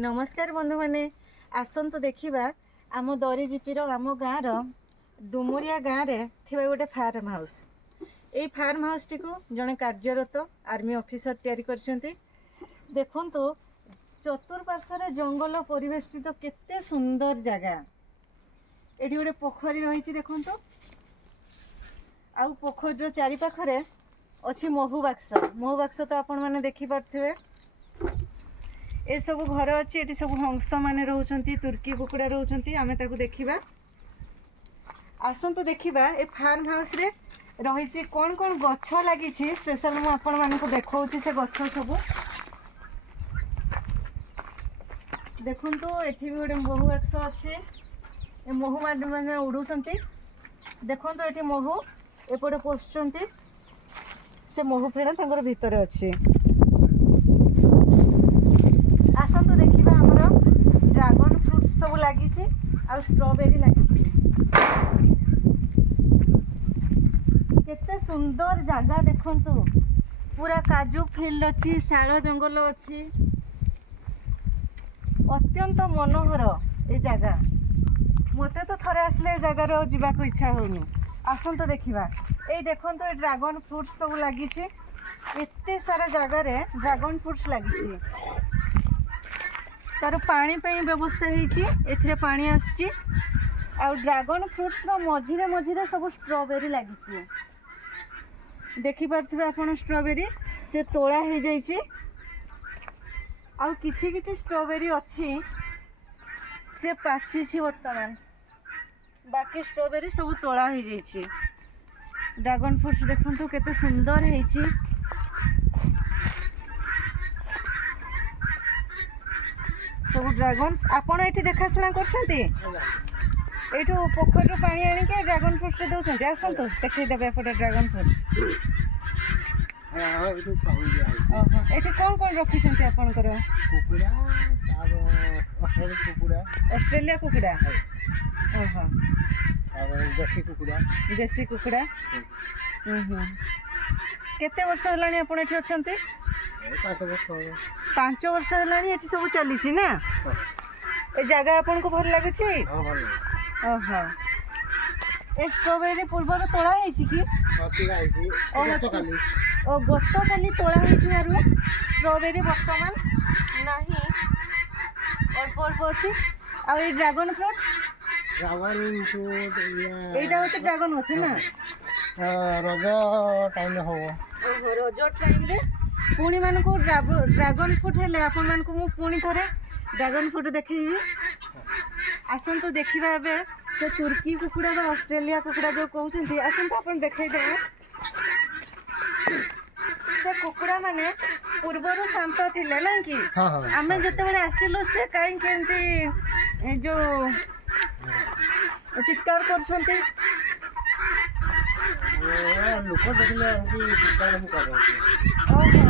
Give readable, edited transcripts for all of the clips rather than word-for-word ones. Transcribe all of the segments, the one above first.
नमस्कार बंधु मैंने आसतु देखा आम दरीजीपीर आम गाँव डुमुरिया गाँव में थी गोटे फार्म हाउस। ये फार्म हाउस टी जड़े कार्यरत आर्मी ऑफिसर तैयारी करछंती। देखंतु चतुर्पार्श्व जंगल परिवेष्टित तो केते सुंदर जगह। एटी गोटे पोखरी रही देखंतु आउ पोखरी चारिपाखरे अच्छी महू बाक्स तो आपण मैंने देखी पार्थिबे। ए सब घर अच्छी ये सब हंस मैंने रोचंती तुर्की कुकुड़ा रोचंती आमे ताकू देखिबा। आसंतु देखिबा ए फार्म हाउस रे रही कौन कौन गछ लगी स्पेशल मु आपण मानकु देखाउची से गछ सब देखंतु। एठी भी गोटे महू बाक्स अच्छे ए महू मैंने उड़ुचंती देखंतु। एठी महू एपटे पोषचंती से महू फेड़ा तांकर भितर अच्छी। आसतु देखा आमर ड्रागन फ्रूट सब लगी आ स्ट्रॉबेरी लगी। केते सुंदर जगह देखंतु पूरा काजू फील्ड अच्छी शाल जंगल अच्छी अत्यंत मनोहर ये जगह। मते तो थरे आसले जगार जावाक इच्छा होनी। आसतु देखा ये देखंतु ड्रागन फ्रूट सब लगी एते सारा जगार ड्रागन फ्रूट्स लगी। तार पानी व्यवस्था होती पानी आसची आ ड्रागन फ्रूट्स मझिरे मझिरे सब स्ट्रॉबेरी लगी। देखि पार्थिबे आपण स्ट्रॉबेरी से तोड़ा हो जाइए आ किछि किछि स्ट्रॉबेरी अच्छी से पाची वर्तमान बाकी स्ट्रॉबेरी सब तोड़ा हो जाइए। ड्रागन फ्रूट्स देखंतु केते सुंदर होइछि। सब ड्रागन आपण ये देखाशुना करछंती एठू पोखर पानी आनिके ड्रागन फ्रूट्स दउछंती। आसंतु देखैदेबे एपटे ड्रागन फ्रूट्स। एठी कौन कौन रखिछंती आपनकर? कुकुड़ा तार ऑस्ट्रेलिया कुकुड़ा ओहो और देसी कुकुड़ा केते वर्ष हलानी आपण एठी अछंती? 5 वर्ष हलानी एठी सब चलीछि ना। ए जगह आपन को भल लागछि? हां भल। ओहो ए स्ट्रॉबेरी पूर्वर तोड़ा हेछि की? कतिला हेछि ओ गत काली तोड़ा हेथिबारु स्ट्रॉबेरी वर्तमान नाही अल्प अल्प अछि। आ ए ड्रैगन फ्रूट एटा होछि ड्रैगन होछि ना रज टाइम हो। ओहो रज टाइम रे पुणी मान को ड्रैगन फ्रूट हेले आपण मान को मु पुणी थरे ड्रैगन फ्रूट देखैबी। आसंतु देखिबा एबे से तुर्की कुकुड़ा बा ऑस्ट्रेलिया कुकुड़ा जो कहउछंती। आसंतु आपण देखै देबे से कुकुड़ा माने पूर्वरु शांत थिले ना कि आमे जते बेले आसिलु से काई केंती जो चित्कार करछंती लोक देखले चित्कार हम कर। ओहो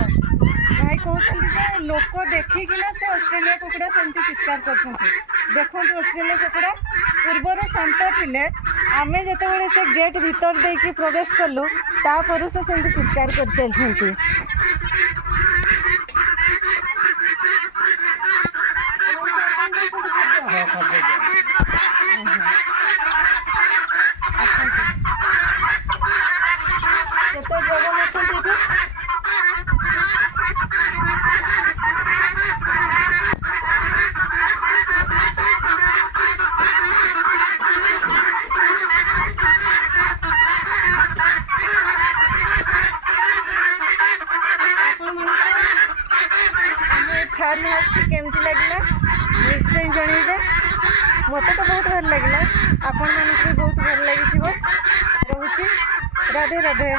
भाई कहते लोक देखिकिना से ऑस्ट्रेलिया कुकुड़ा सेमती चित्कार करछंती। देखंतु ऑस्ट्रेलिया कुकुड़ा पूर्वर शांत थिले आमे जते से गेट भीतर देकी प्रवेश कलु तापर से सेमती चित्कार कर चलछंती। केते ड्रैगन अछंती एठी? फार्म हाउस केमती लगला निश्चय जणैबे। मते तो बहुत भल लगला आपण मानक भी बहुत भल लागिथिबो। रहुची राधे राधे।